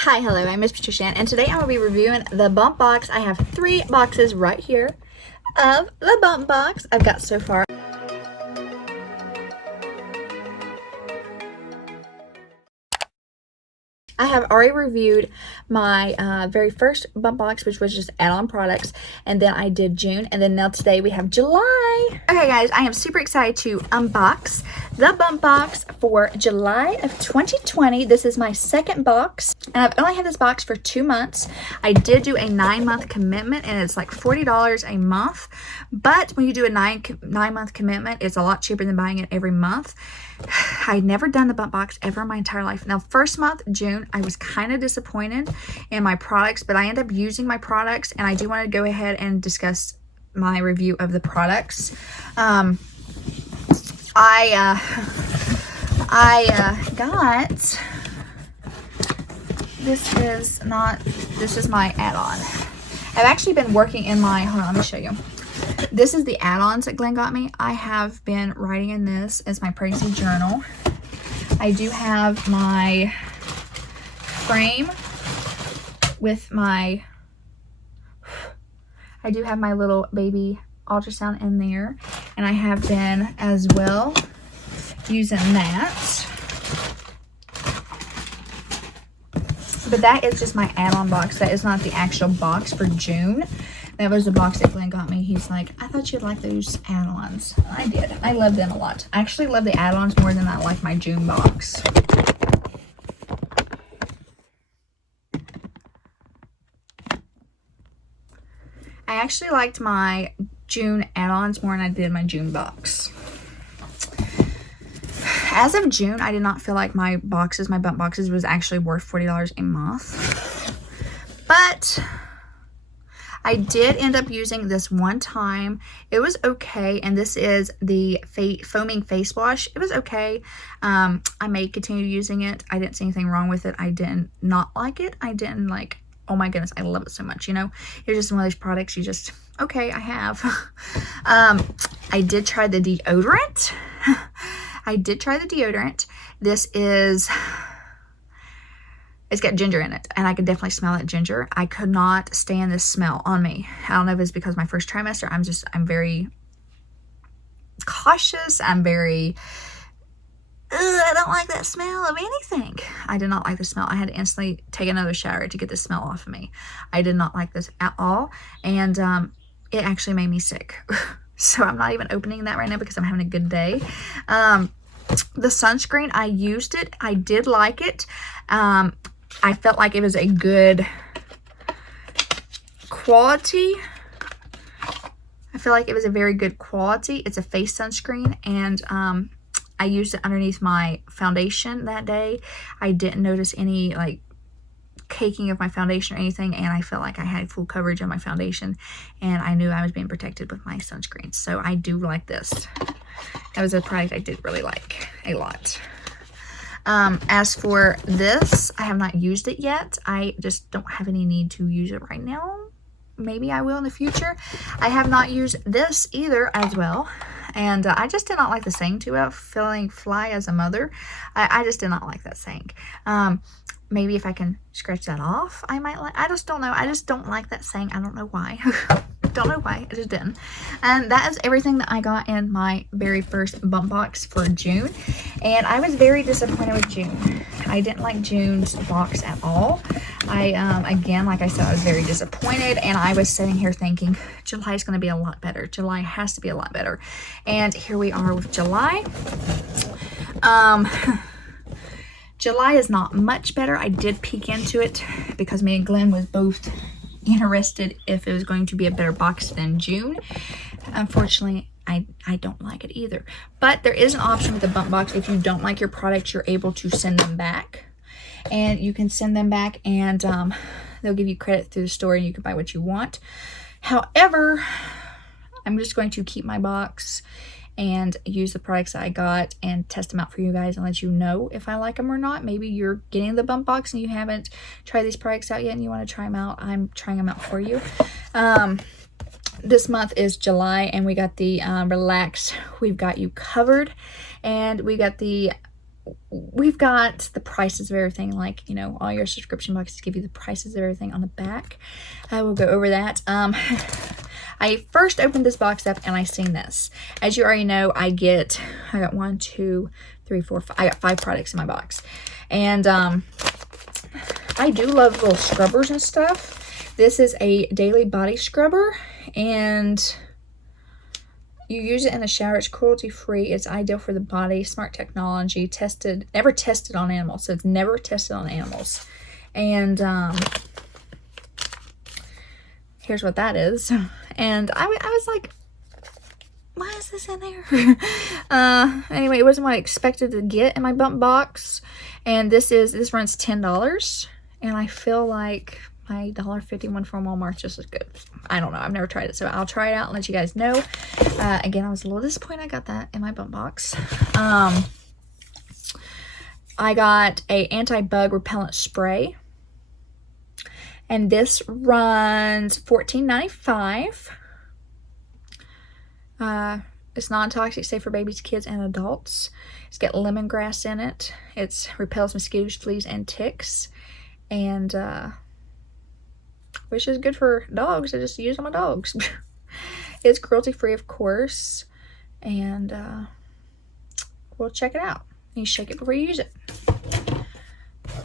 Hi, hello, I'm MzPatriciaAnn, and today I'm going to be reviewing the bump box. I have 3 boxes right here of the bump box I've got so far. I have already reviewed my very first bump box, which was just add-on products, and then I did June, and then now today we have July. Okay guys, I am super excited to unbox the bump box for July of 2020. This is my second box, and I've only had this box for 2 months. I did do a 9-month commitment, and it's like $40 a month, but when you do a 9-month commitment, it's a lot cheaper than buying it every month. I'd never done the bump box ever in my entire life. Now, first month, June, I was kind of disappointed in my products, but I ended up using my products, and I do want to go ahead and discuss my review of the products. I got, this is my add-on. I've actually been working in my, hold on, let me show you. This is the add-ons that Glenn got me. I have been writing in this as my pregnancy journal. I do have my frame with my, I do have my little baby ultrasound in there. And I have been as well using that. But that is just my add-on box. That is not the actual box for June. That was the box that Glenn got me. He's like, I thought you'd like those add-ons. I did. I love them a lot. I actually love the add-ons more than I like my June box. I actually liked my June add-ons more than I did my June box. As of June, I did not feel like my boxes, my bump boxes, was actually worth $40 a month. But I did end up using this one time. It was okay, and this is the foaming face wash. It was okay. I may continue using it. I didn't see anything wrong with it. I didn't not like it. I didn't like, oh my goodness, I love it so much, you know? It's just one of those products you just, okay, I have. I did try the deodorant. I did try the deodorant. This is, it's got ginger in it, and I could definitely smell that ginger. I could not stand this smell on me. I don't know if it's because my first trimester, I'm very cautious. I'm very, I don't like that smell of anything. I did not like the smell. I had to instantly take another shower to get the smell off of me. I did not like this at all, and it actually made me sick. So I'm not even opening that right now because I'm having a good day. The sunscreen, I used it. I did like it. I felt like it was a good quality. I feel like it was a very good quality. It's a face sunscreen, and I used it underneath my foundation that day. I didn't notice any like caking of my foundation or anything, and I felt like I had full coverage on my foundation, and I knew I was being protected with my sunscreen. So I do like this. That was a product I did really like a lot. As for this, I have not used it yet. I just don't have any need to use it right now. Maybe I will in the future. I have not used this either as well. And I just did not like the saying to it, feeling fly as a mother. I just did not like that saying. Maybe if I can scratch that off, I might like, I just don't know. I just don't like that saying. I don't know why. Don't know why. I just didn't. And that is everything that I got in my very first bump box for June. And I was very disappointed with June. I didn't like June's box at all. Again, like I said, I was very disappointed, and I was sitting here thinking July is going to be a lot better. July has to be a lot better. And here we are with July. July is not much better. I did peek into it because me and Glenn was both interested if it was going to be a better box than June. Unfortunately, I don't like it either. But there is an option with the bump box. If you don't like your products, you're able to send them back. And you can send them back, and they'll give you credit through the store, and you can buy what you want. However, I'm just going to keep my box and use the products that I got and test them out for you guys and let you know if I like them or not. Maybe you're getting the bump box and you haven't tried these products out yet and you want to try them out. I'm trying them out for you. This month is July, and we got the Relax, We've Got You Covered, and we got the we've got the prices of everything, like, you know, all your subscription boxes give you the prices of everything on the back. I will go over that. I first opened this box up and I seen this. As you already know, I got 1, 2, 3, 4, 5. I got 5 products in my box. And I do love little scrubbers and stuff. This is a daily body scrubber, and you use it in the shower. It's cruelty-free. It's ideal for the body. Smart technology. Never tested on animals. So it's never tested on animals. And here's what that is. And I was like, why is this in there? Anyway, it wasn't what I expected to get in my bump box. And this runs $10. And I feel like my $1.51 from Walmart just as good. I don't know. I've never tried it, so I'll try it out and let you guys know. Again, I was a little disappointed I got that in my bump box. I got a anti-bug repellent spray, and this runs $14.95. It's non-toxic, safe for babies, kids, and adults. It's got lemongrass in it. It repels mosquitoes, fleas, and ticks, and which is good for dogs. I just use on my dogs. It's cruelty-free, of course, and we'll check it out. You shake it before you use it.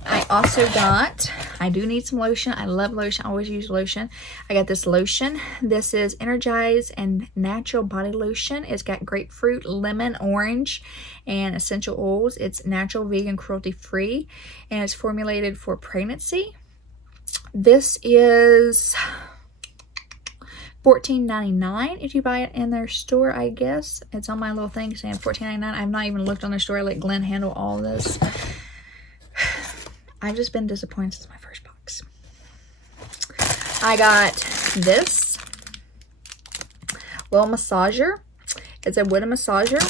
I also got, I do need some lotion. I love lotion. I always use lotion. I got this lotion. This is Energize and Natural Body Lotion. It's got grapefruit, lemon, orange, and essential oils. It's natural, vegan, cruelty-free, and it's formulated for pregnancy. This is $14.99 if you buy it in their store, I guess. It's on my little thing saying $14.99. I've not even looked on their store. I let Glenn handle all this. I've just been disappointed since my first box. I got this little massager. It's a wooden massager.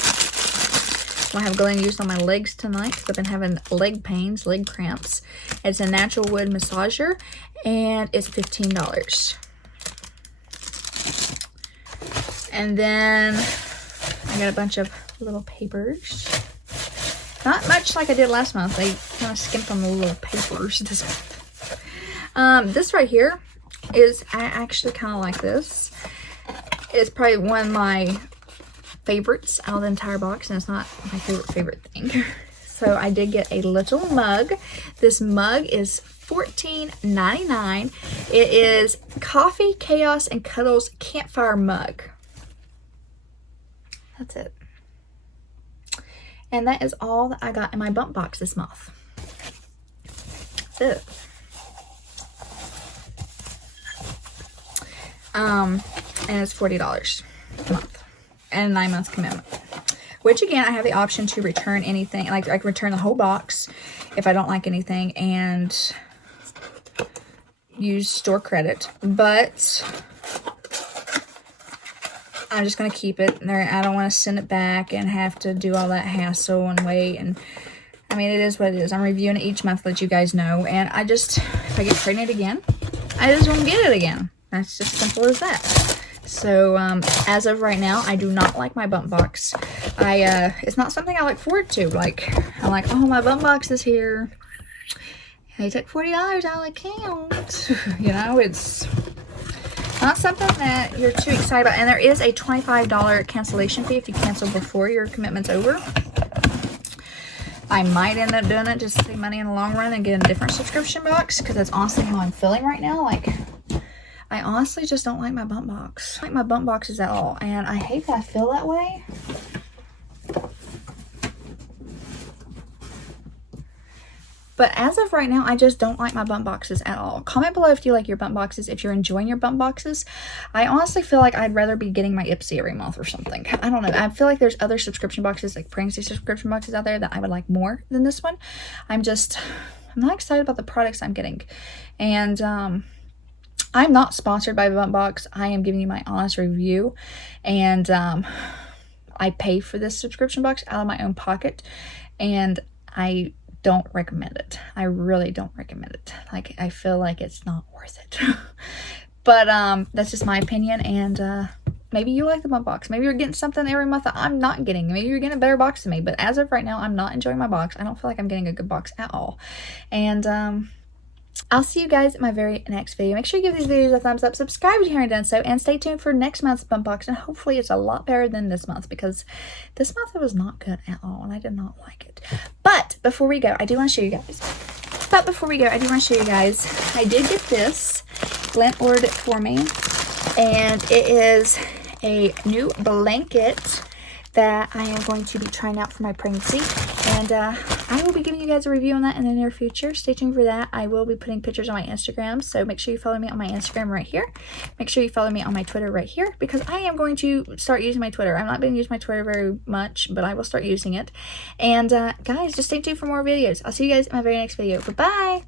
I have Glenn used on my legs tonight because I've been having leg pains, leg cramps. It's a natural wood massager, and it's $15. And then I got a bunch of little papers. Not much like I did last month. I kind of skimped on the little papers this month. This right here is, I actually kind of like this. It's probably one of my favorites out of the entire box, and it's not my favorite thing. So I did get a little mug. This mug is $14.99. It is Coffee, Chaos, and Cuddles Campfire Mug. That's it. And that is all that I got in my bump box this month. That's it. And it's $40 a month. And 9 months commitment, which again, I have the option to return anything. Like, I can return the whole box if I don't like anything and use store credit, but I'm just going to keep it there. I don't want to send it back and have to do all that hassle and wait. And I mean, it is what it is. I'm reviewing it each month to let you guys know. And I just, if I get pregnant again, I just won't get it again. That's just simple as that. So, as of right now, I do not like my bump box. It's not something I look forward to. Like, I'm like, oh, my bump box is here. And they took $40 out of the account. You know, it's not something that you're too excited about. And there is a $25 cancellation fee if you cancel before your commitment's over. I might end up doing it just to save money in the long run and get a different subscription box, because that's honestly how I'm feeling right now. Like, I honestly just don't like my bump box. I don't like my bump boxes at all, and I hate that I feel that way. But as of right now, I just don't like my bump boxes at all. Comment below if you like your bump boxes, if you're enjoying your bump boxes. I honestly feel like I'd rather be getting my Ipsy every month or something. I don't know. I feel like there's other subscription boxes, like pregnancy subscription boxes out there, that I would like more than this one. I'm not excited about the products I'm getting. And, I'm not sponsored by Bump Box. I am giving you my honest review, and I pay for this subscription box out of my own pocket, and I don't recommend it. I really don't recommend it. Like, I feel like it's not worth it. But that's just my opinion, and maybe you like the bump box. Maybe you're getting something every month that I'm not getting. Maybe you're getting a better box than me. But as of right now, I'm not enjoying my box. I don't feel like I'm getting a good box at all. And I'll see you guys in my very next video. Make sure you give these videos a thumbs up, subscribe if you haven't done so, and stay tuned for next month's bump box. And hopefully it's a lot better than this month, because this month it was not good at all and I did not like it. But before we go, I do want to show you guys. I did get this Lent ordered it for me, and it is a new blanket that I am going to be trying out for my pregnancy, and I will be giving you guys a review on that in the near future. Stay tuned for that. I will be putting pictures on my Instagram, so make sure you follow me on my Instagram right here. Make sure you follow me on my Twitter right here, because I am going to start using my Twitter. I've not been using my Twitter very much, but I will start using it. And guys, just stay tuned for more videos. I'll see you guys in my very next video. Bye-bye!